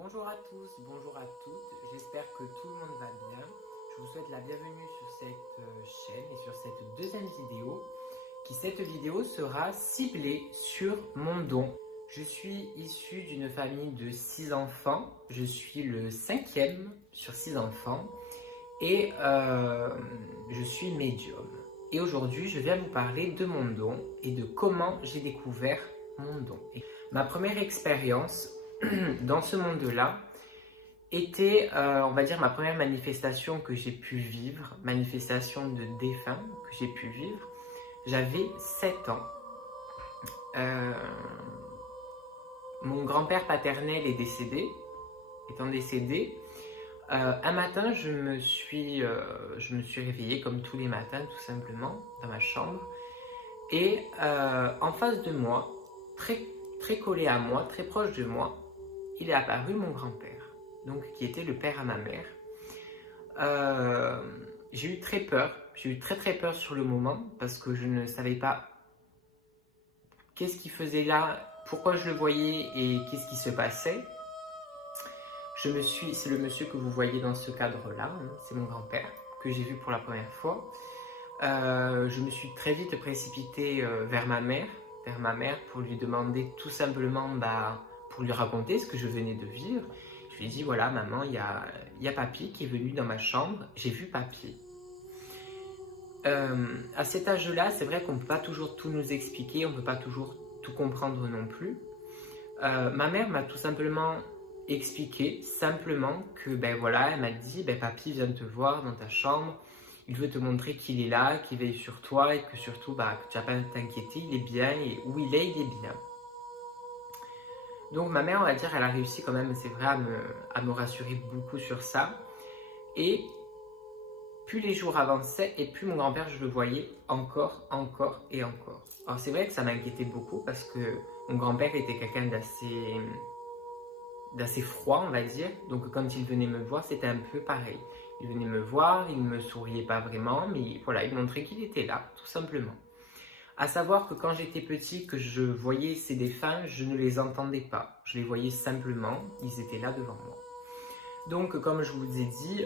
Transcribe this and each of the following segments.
Bonjour à tous, bonjour à toutes, j'espère que tout le monde va bien. Je vous souhaite la bienvenue sur cette chaîne et sur cette deuxième vidéo, cette vidéo sera ciblée sur mon don. Je suis issu d'une famille de 6 enfants, je suis le 5e sur 6 enfants et je suis médium. Et aujourd'hui, je viens vous parler de mon don et de comment j'ai découvert mon don. Ma première expérience dans ce monde-là était, on va dire, ma première manifestation que j'ai pu vivre, manifestation de défunt que j'ai pu vivre. J'avais 7 ans. Mon grand-père paternel est décédé, étant décédé. Un matin, je me suis réveillée comme tous les matins, tout simplement, dans ma chambre. Et en face de moi, très collé à moi, très proche de moi, il est apparu mon grand-père, donc qui était le père à ma mère. J'ai eu très peur, j'ai eu très peur sur le moment parce que je ne savais pas qu'est-ce qu'il faisait là, pourquoi je le voyais et qu'est-ce qui se passait. C'est le monsieur que vous voyez dans ce cadre-là, hein, c'est mon grand-père que j'ai vu pour la première fois. Je me suis très vite précipitée vers ma mère pour lui demander tout simplement, pour lui raconter ce que je venais de vivre. Je lui ai dit, voilà maman, il y a papy qui est venu dans ma chambre, j'ai vu papy. À cet âge-là, c'est vrai qu'on ne peut pas toujours tout nous expliquer, on ne peut pas toujours tout comprendre non plus. Ma mère m'a tout simplement expliqué, que, voilà, elle m'a dit, papy vient te voir dans ta chambre, il veut te montrer qu'il est là, qu'il veille sur toi et que surtout, que tu n'as pas à t'inquiéter, il est bien et où il est bien. Donc ma mère, on va dire, elle a réussi quand même, c'est vrai, à me rassurer beaucoup sur ça. Et plus les jours avançaient et plus mon grand-père, je le voyais encore et encore. Alors c'est vrai que ça m'inquiétait beaucoup parce que mon grand-père était quelqu'un d'assez froid, on va dire. Donc quand il venait me voir, c'était un peu pareil. Il venait me voir, il ne me souriait pas vraiment, mais voilà, il montrait qu'il était là, tout simplement. À savoir que quand j'étais petit, que je voyais ces défunts, je ne les entendais pas. Je les voyais simplement, ils étaient là devant moi. Donc, comme je vous ai dit,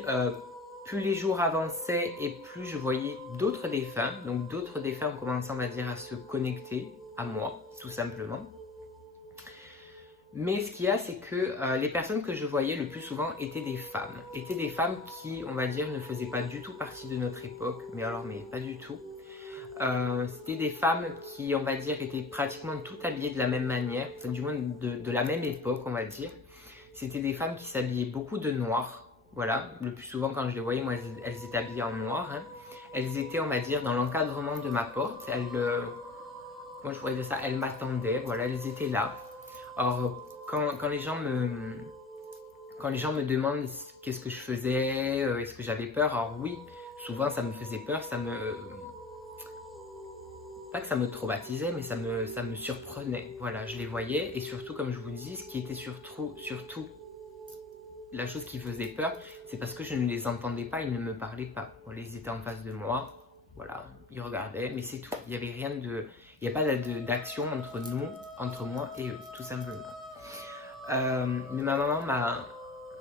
plus les jours avançaient et plus je voyais d'autres défunts. Donc, d'autres défunts ont commencé, on va dire, à se connecter à moi, tout simplement. Mais ce qu'il y a, c'est que les personnes que je voyais le plus souvent étaient des femmes qui, on va dire, ne faisaient pas du tout partie de notre époque, mais pas du tout. C'était des femmes qui, on va dire, étaient pratiquement toutes habillées de la même manière, enfin, du moins de la même époque, on va dire. C'était des femmes qui s'habillaient beaucoup de noir, voilà. Le plus souvent, quand je les voyais, moi, elles étaient habillées en noir. Hein. Elles étaient, on va dire, dans l'encadrement de ma porte. Comment je pourrais dire ça? Elles m'attendaient, voilà, elles étaient là. Alors, quand les gens me demandent qu'est-ce que je faisais, est-ce que j'avais peur, alors oui, souvent ça me faisait peur, pas que ça me traumatisait, mais ça me surprenait. Voilà, je les voyais et surtout, comme je vous dis, ce qui était surtout la chose qui faisait peur, c'est parce que je ne les entendais pas, ils ne me parlaient pas. Voilà, ils étaient en face de moi, voilà, ils regardaient, mais c'est tout. Il n'y a pas d'action entre moi et eux, tout simplement. Mais ma maman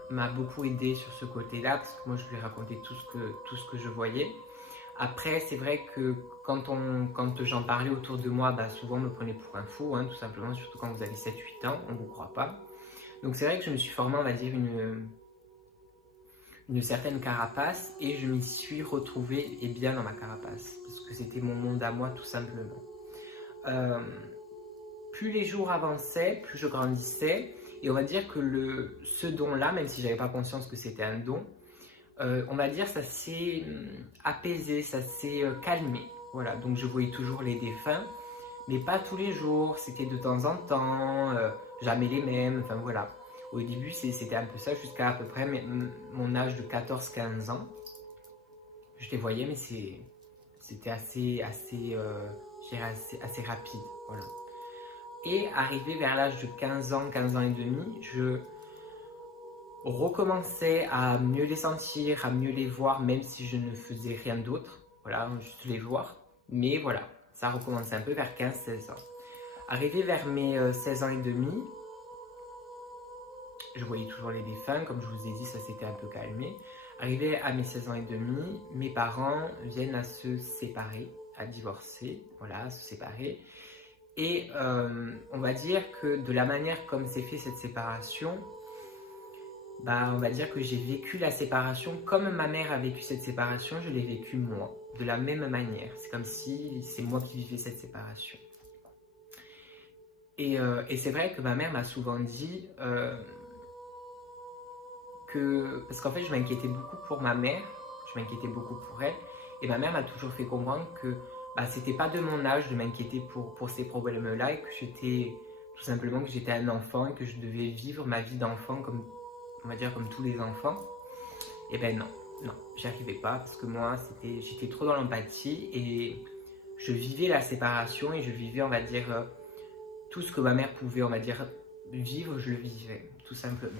m'a beaucoup aidé sur ce côté-là, parce que moi je lui ai raconté tout ce que je voyais. Après, c'est vrai que quand j'en parlais autour de moi, souvent on me prenait pour un fou, hein, tout simplement, surtout quand vous avez 7-8 ans, on ne vous croit pas. Donc c'est vrai que je me suis formé, on va dire, une certaine carapace et je m'y suis retrouvé et bien dans ma carapace, parce que c'était mon monde à moi, tout simplement. Plus les jours avançaient, plus je grandissais, et on va dire que ce don-là, même si je n'avais pas conscience que c'était un don, on va dire ça s'est apaisé, ça s'est calmé. Voilà, donc je voyais toujours les défunts, mais pas tous les jours, c'était de temps en temps, jamais les mêmes, enfin voilà. Au début, c'était un peu ça, jusqu'à à peu près mon âge de 14-15 ans. Je les voyais, mais c'était assez rapide. Voilà. Et arrivé vers l'âge de 15 ans et demi, je recommençais à mieux les sentir, à mieux les voir, même si je ne faisais rien d'autre. Voilà, juste les voir. Mais voilà, ça a recommencé un peu vers 15-16 ans. Arrivé vers mes 16 ans et demi, Je voyais toujours les défunts, comme je vous ai dit, ça s'était un peu calmé. Arrivé à mes 16 ans et demi, mes parents viennent à se séparer, à divorcer, voilà, à se séparer. Et on va dire que de la manière comme s'est fait cette séparation, bah, on va dire que j'ai vécu la séparation comme ma mère a vécu cette séparation, je l'ai vécu moi, de la même manière. C'est comme si c'est moi qui vivais cette séparation. Et c'est vrai que ma mère m'a souvent dit parce qu'en fait, je m'inquiétais beaucoup pour ma mère, je m'inquiétais beaucoup pour elle, et ma mère m'a toujours fait comprendre que bah, c'était pas de mon âge de m'inquiéter pour ces problèmes-là, et que j'étais tout simplement que j'étais un enfant, et que je devais vivre ma vie d'enfant comme, on va dire, comme tous les enfants. Et ben non, non, j'y arrivais pas, parce que moi, j'étais trop dans l'empathie, et je vivais la séparation, et je vivais, on va dire, tout ce que ma mère pouvait, on va dire, vivre, je le vivais, tout simplement.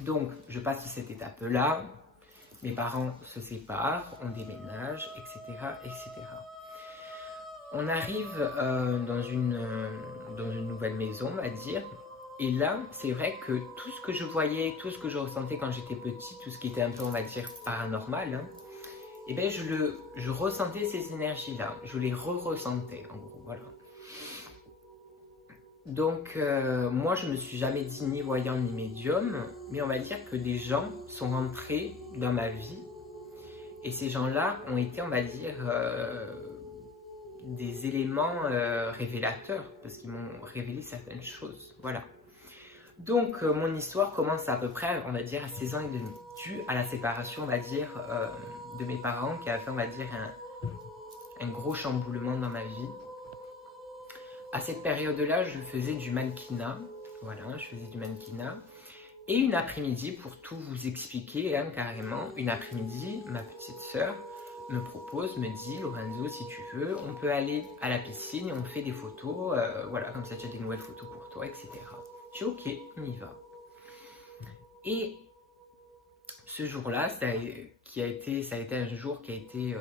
Donc, je passe cette étape-là, mes parents se séparent, on déménage, etc., etc. On arrive dans une nouvelle maison, on va dire, et là, c'est vrai que tout ce que je voyais, tout ce que je ressentais quand j'étais petite, tout ce qui était un peu, on va dire, paranormal, hein, et bien je ressentais ces énergies-là, je les re-ressentais, en gros, voilà. Donc, moi, je me suis jamais dit ni voyant ni médium, mais on va dire que des gens sont rentrés dans ma vie, et ces gens-là ont été, on va dire, des éléments révélateurs, parce qu'ils m'ont révélé certaines choses, voilà. Donc, mon histoire commence à peu près, on va dire, à 16 ans et demi, dû à la séparation, on va dire, de mes parents, qui a fait, on va dire, un gros chamboulement dans ma vie. À cette période-là, je faisais du mannequinat. Voilà, je faisais du mannequinat. Et une après-midi, pour tout vous expliquer, hein, carrément, une après-midi, ma petite sœur me propose, me dit, Lorenzo, si tu veux, on peut aller à la piscine et on fait des photos. Voilà, comme ça tu as des nouvelles photos pour toi, etc. Je dis, ok, on y va. Et ce jour-là, ça a été un jour qui a été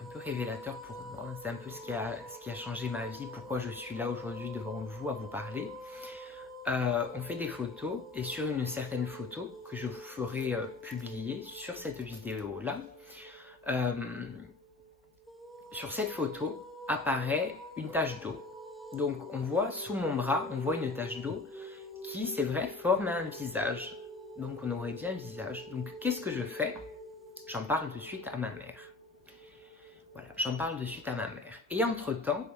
un peu révélateur pour moi. C'est un peu ce qui a changé ma vie, pourquoi je suis là aujourd'hui devant vous à vous parler. On fait des photos, et sur une certaine photo que je vous ferai publier sur cette vidéo-là, sur cette photo apparaît une tache d'eau. Donc on voit sous mon bras, on voit une tache d'eau qui, c'est vrai, forme un visage. Donc on aurait dit un visage. Donc qu'est-ce que je fais? J'en parle de suite à ma mère. Voilà, j'en parle de suite à ma mère. Et entre-temps,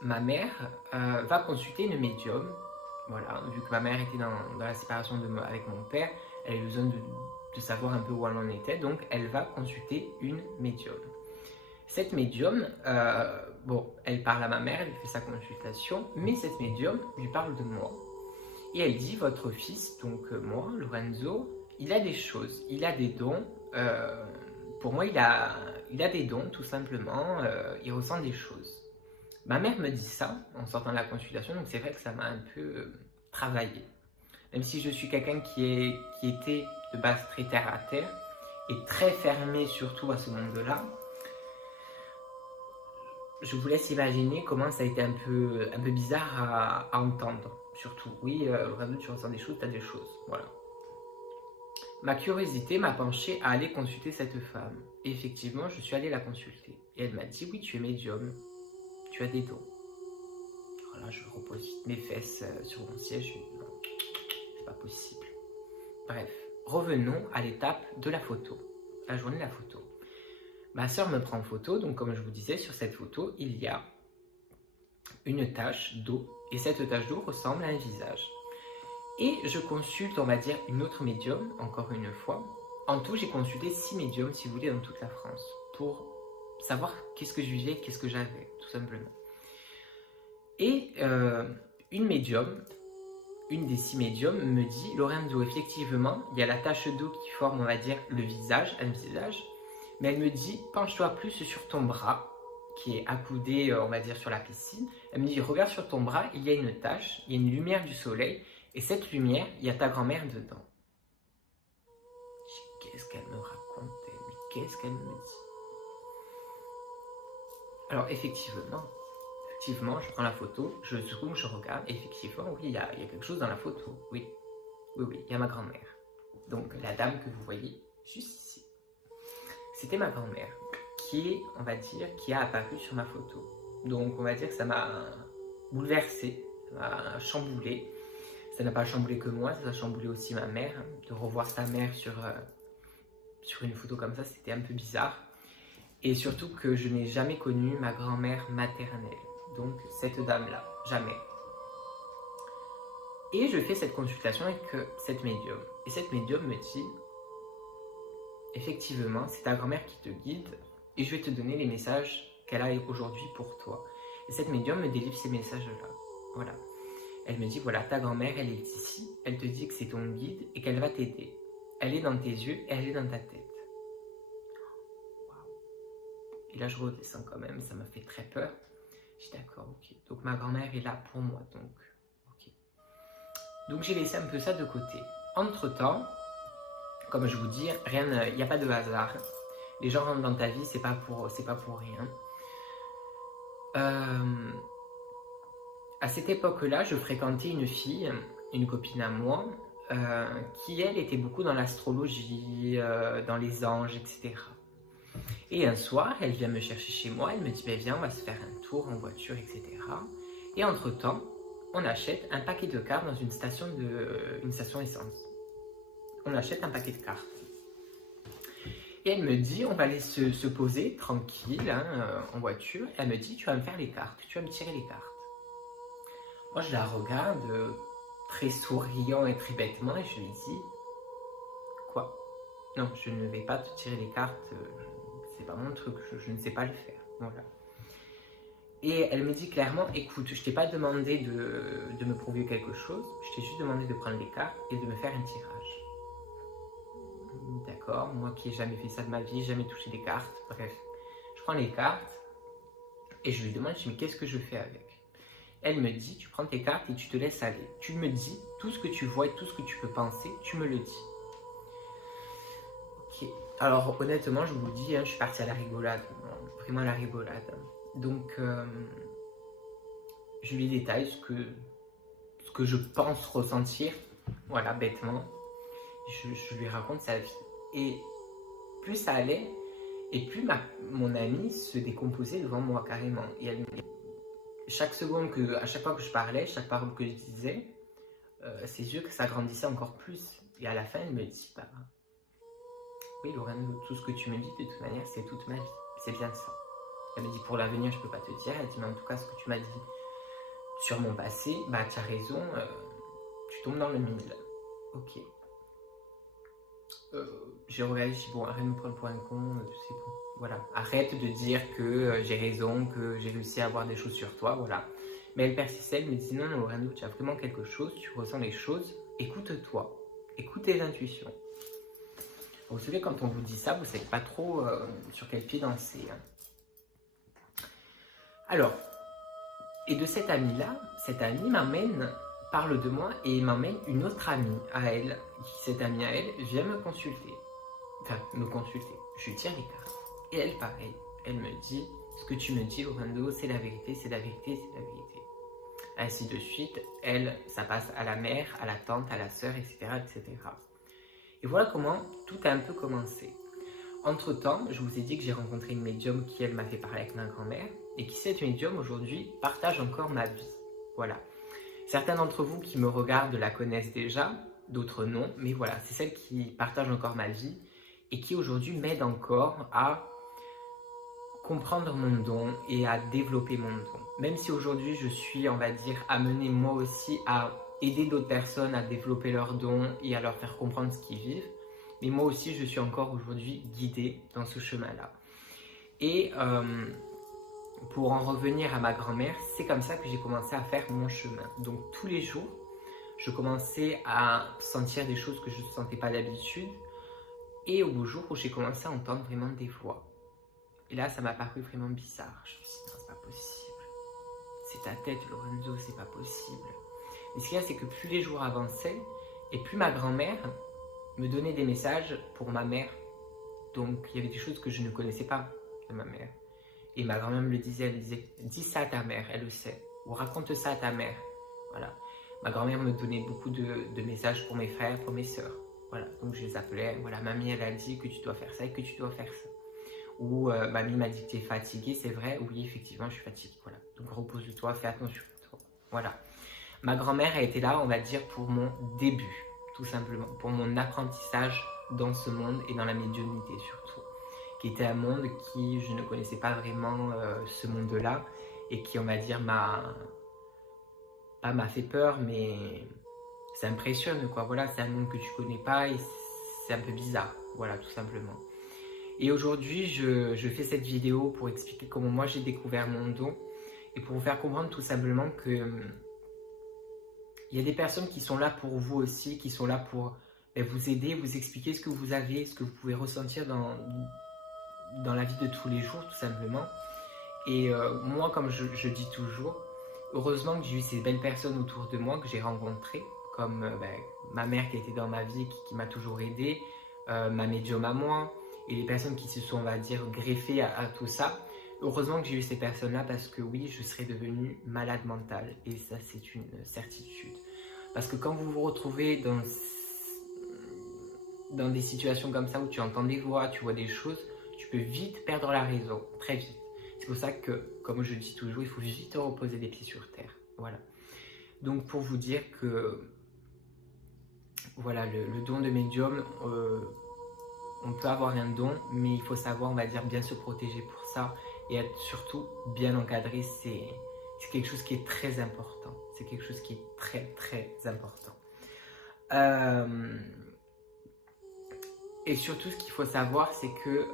ma mère va consulter une médium. Voilà, vu que ma mère était dans la séparation avec mon père, elle a eu besoin de savoir un peu où elle en était, donc elle va consulter une médium. Cette médium, bon, elle parle à ma mère, elle lui fait sa consultation, mais cette médium lui parle de moi. Et elle dit, votre fils, donc moi, Lorenzo, il a des choses, il a des dons. Pour moi, il a des dons, tout simplement, il ressent des choses. Ma mère me dit ça en sortant de la consultation, donc c'est vrai que ça m'a un peu travaillé. Même si je suis quelqu'un qui était de base très terre à terre et très fermé surtout à ce monde-là, je vous laisse imaginer comment ça a été un peu bizarre à entendre. Surtout, oui, Lorenzo, tu ressens des choses, tu as des choses, voilà. Ma curiosité m'a penché à aller consulter cette femme. Et effectivement, je suis allé la consulter. Et elle m'a dit, oui, tu es médium, tu as des dons. Voilà, je repose vite mes fesses sur mon siège. Non, c'est pas possible. Bref, revenons à l'étape de la photo. La journée de la photo. Ma soeur me prend en photo, donc comme je vous disais, sur cette photo, il y a une tache d'eau. Et cette tache d'eau ressemble à un visage. Et je consulte, on va dire, une autre médium, encore une fois. En tout, j'ai consulté 6 médiums, si vous voulez, dans toute la France, pour savoir qu'est-ce que je vivais, qu'est-ce que j'avais, tout simplement. Et une médium, une des 6 médiums, me dit, Lorenzo, effectivement, il y a la tache d'eau qui forme, on va dire, le visage, un visage, mais elle me dit, penche-toi plus sur ton bras, qui est accoudé, on va dire, sur la piscine. Elle me dit, regarde sur ton bras, il y a une tache, il y a une lumière du soleil, et cette lumière, il y a ta grand-mère dedans. Qu'est-ce qu'elle me racontait? Mais qu'est-ce qu'elle me dit? Alors, effectivement, effectivement, je prends la photo, je zoome, je regarde, et effectivement, oui, il y a quelque chose dans la photo, oui. Oui, il y a ma grand-mère. Donc, la dame que vous voyez juste ici. C'était ma grand-mère qui est, on va dire, qui a apparu sur ma photo. Donc, on va dire que ça m'a bouleversé, ça m'a chamboulé. Ça n'a pas chamboulé que moi, ça a chamboulé aussi ma mère. De revoir sa mère sur une photo comme ça, c'était un peu bizarre. Et surtout que je n'ai jamais connu ma grand-mère maternelle. Donc, cette dame-là, jamais. Et je fais cette consultation avec cette médium. Et cette médium me dit, effectivement, c'est ta grand-mère qui te guide et je vais te donner les messages qu'elle a aujourd'hui pour toi. Et cette médium me délivre ces messages-là. Voilà. Elle me dit, voilà, ta grand-mère, elle est ici. Elle te dit que c'est ton guide et qu'elle va t'aider. Elle est dans tes yeux et elle est dans ta tête. Wow. Et là, je redescends quand même. Ça m'a fait très peur. Je dis, d'accord, ok. Donc, ma grand-mère est là pour moi. Donc j'ai laissé un peu ça de côté. Entre-temps, comme je vous dis, il n'y a pas de hasard. Les gens rentrent dans ta vie, c'est pas pour rien. À cette époque-là, je fréquentais une fille, une copine à moi, qui elle était beaucoup dans l'astrologie, dans les anges, etc. Et un soir, elle vient me chercher chez moi, elle me dit, ben, viens, on va se faire un tour en voiture, etc. Et entre-temps, on achète un paquet de cartes dans une station essence. On achète un paquet de cartes. Et elle me dit, on va aller se poser tranquille en voiture. Elle me dit, tu vas me faire les cartes, tu vas me tirer les cartes. Moi, je la regarde très souriant et très bêtement et je lui dis, quoi? Non, je ne vais pas te tirer les cartes, c'est pas mon truc, je ne sais pas le faire. Voilà. Et elle me dit clairement, écoute, je t'ai pas demandé de me prouver quelque chose, je t'ai juste demandé de prendre les cartes et de me faire un tirage. D'accord, moi qui n'ai jamais fait ça de ma vie, jamais touché des cartes, bref. Je prends les cartes et je lui demande, je dis, mais qu'est-ce que je fais avec? Elle me dit, tu prends tes cartes et tu te laisses aller. Tu me dis tout ce que tu vois et tout ce que tu peux penser, tu me le dis. Ok, alors honnêtement, je vous le dis, je suis partie à la rigolade, vraiment à la rigolade. Donc, je lui détaille ce que je pense ressentir, voilà, bêtement. Je lui raconte sa vie. Et plus ça allait, et plus mon amie se décomposait devant moi carrément. Et à chaque fois que je parlais, chaque parole que je disais, ses yeux que ça grandissait encore plus. Et à la fin, elle me dit, bah, oui, Lorraine, tout ce que tu me dis, de toute manière, c'est toute ma vie. C'est bien ça. Elle me dit, pour l'avenir, je ne peux pas te dire. Elle dit, mais en tout cas, ce que tu m'as dit sur mon passé, bah, tu as raison, tu tombes dans le mille. Ok. J'ai regardé, je dis, bon, arrête de me prendre pour un con, c'est bon. Voilà. Arrête de dire que j'ai raison, que j'ai réussi à avoir des choses sur toi, voilà. Mais elle persistait, elle me dit, non, Lorraine, tu as vraiment quelque chose, tu ressens les choses, écoute-toi, écoute tes intuitions. Vous savez, quand on vous dit ça, vous ne savez pas trop sur quel pied danser. Alors, et de cette amie-là, cette amie parle de moi et m'emmène une autre amie à elle. Cette amie à elle vient me consulter. Enfin, me consulter. Je lui tire les cartes. Et elle, pareil, elle me dit, ce que tu me dis, Lorando, c'est la vérité, c'est la vérité, c'est la vérité. Ainsi de suite, elle, ça passe à la mère, à la tante, à la sœur, etc., etc. Et voilà comment tout a un peu commencé. Entre-temps, je vous ai dit que j'ai rencontré une médium qui, elle, m'a fait parler avec ma grand-mère et qui, cette médium, aujourd'hui, partage encore ma vie. Voilà. Certains d'entre vous qui me regardent la connaissent déjà, d'autres non, mais voilà, c'est celle qui partage encore ma vie et qui, aujourd'hui, m'aide encore à comprendre mon don et à développer mon don. Même si aujourd'hui, je suis, on va dire, amenée moi aussi à aider d'autres personnes à développer leurs dons et à leur faire comprendre ce qu'ils vivent. Mais moi aussi, je suis encore aujourd'hui guidée dans ce chemin-là. Et pour en revenir à ma grand-mère, c'est comme ça que j'ai commencé à faire mon chemin. Donc tous les jours, je commençais à sentir des choses que je ne sentais pas d'habitude. Et au jour où j'ai commencé à entendre vraiment des voix. Et là, ça m'a paru vraiment bizarre. Je me suis dit, non, c'est pas possible. C'est ta tête, Lorenzo, c'est pas possible. Mais ce qu'il y a, c'est que plus les jours avançaient, et plus ma grand-mère me donnait des messages pour ma mère. Donc, il y avait des choses que je ne connaissais pas de ma mère. Et ma grand-mère me le disait, elle disait, dis ça à ta mère, elle le sait. Ou raconte ça à ta mère. Voilà. Ma grand-mère me donnait beaucoup de messages pour mes frères, pour mes sœurs. Voilà. Donc je les appelais, voilà, mamie, elle a dit que tu dois faire ça et que tu dois faire ça. Ou mamie m'a dit que tu es fatiguée, c'est vrai, oui, effectivement, je suis fatiguée. Voilà. Donc repose-toi, fais attention à toi. Voilà. Ma grand-mère a été là, on va dire, pour mon début, tout simplement, pour mon apprentissage dans ce monde et dans la médiumnité surtout, qui était un monde qui, je ne connaissais pas vraiment ce monde-là, et qui, on va dire, pas m'a fait peur, mais ça impressionne, quoi. Voilà, c'est un monde que tu connais pas et c'est un peu bizarre, voilà, tout simplement. Et aujourd'hui, je fais cette vidéo pour expliquer comment moi j'ai découvert mon don et pour vous faire comprendre tout simplement que il y a des personnes qui sont là pour vous aussi, qui sont là pour vous aider, vous expliquer ce que vous avez, ce que vous pouvez ressentir dans la vie de tous les jours, tout simplement. Et moi, comme je dis toujours, heureusement que j'ai eu ces belles personnes autour de moi que j'ai rencontrées, comme ma mère qui était dans ma vie, qui m'a toujours aidé, ma médium à moi, et les personnes qui se sont, on va dire, greffées à tout ça. Heureusement que j'ai eu ces personnes-là parce que oui, je serais devenue malade mentale. Et ça, c'est une certitude. Parce que quand vous vous retrouvez dans des situations comme ça où tu entends des voix, tu vois des choses, tu peux vite perdre la raison, très vite. C'est pour ça que, comme je dis toujours, il faut vite reposer les pieds sur terre. Voilà. Donc pour vous dire que voilà, le don de médium, on peut avoir un don, mais il faut savoir, on va dire, bien se protéger pour ça et être surtout bien encadré. C'est quelque chose qui est très important. C'est quelque chose qui est très, très important. Et surtout, ce qu'il faut savoir, c'est que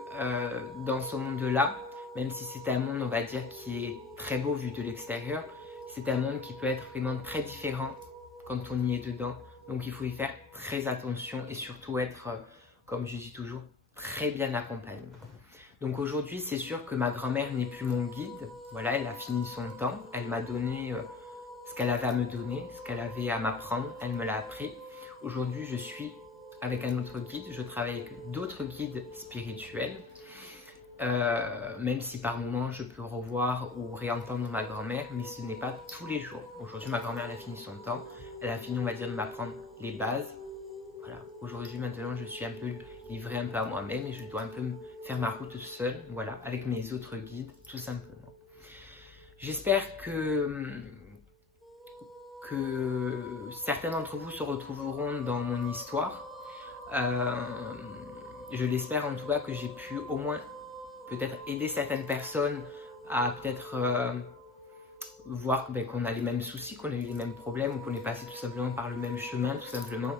dans ce monde-là, même si c'est un monde, on va dire, qui est très beau vu de l'extérieur, c'est un monde qui peut être vraiment très différent quand on y est dedans. Donc, il faut y faire très attention et surtout être, comme je dis toujours, très bien accompagné. Donc, aujourd'hui, c'est sûr que ma grand-mère n'est plus mon guide. Voilà, elle a fini son temps. Elle m'a donné ce qu'elle avait à me donner, ce qu'elle avait à m'apprendre. Elle me l'a appris. Aujourd'hui, je suis avec un autre guide. Je travaille avec d'autres guides spirituels. Même si par moments je peux revoir ou réentendre ma grand-mère, mais ce n'est pas tous les jours. Aujourd'hui, ma grand-mère a fini son temps, elle a fini, on va dire, de m'apprendre les bases. Voilà. Aujourd'hui, maintenant, je suis un peu livré un peu à moi-même et je dois un peu faire ma route seule, voilà, avec mes autres guides, tout simplement. J'espère que certains d'entre vous se retrouveront dans mon histoire. Je l'espère en tout cas que j'ai pu au moins peut-être aider certaines personnes à peut-être voir qu'on a les mêmes soucis, qu'on a eu les mêmes problèmes ou qu'on est passé tout simplement par le même chemin tout simplement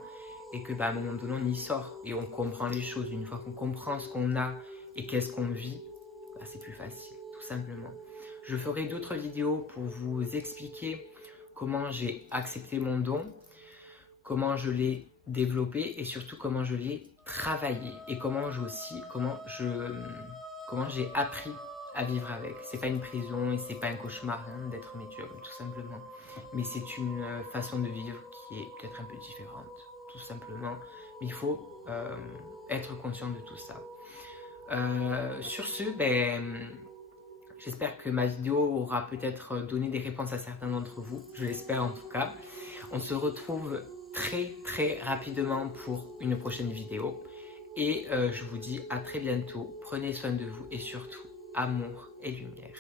et que à un moment donné on y sort et on comprend les choses. Une fois qu'on comprend ce qu'on a et qu'est-ce qu'on vit, c'est plus facile tout simplement. Je ferai d'autres vidéos pour vous expliquer comment j'ai accepté mon don, comment je l'ai développé et surtout comment je l'ai travaillé et comment j'ai appris à vivre avec. C'est pas une prison et c'est pas un cauchemar d'être médium, tout simplement. Mais c'est une façon de vivre qui est peut-être un peu différente, tout simplement. Mais il faut être conscient de tout ça. Sur ce, j'espère que ma vidéo aura peut-être donné des réponses à certains d'entre vous. Je l'espère en tout cas. On se retrouve très très rapidement pour une prochaine vidéo. Et je vous dis à très bientôt. Prenez soin de vous et surtout, amour et lumière.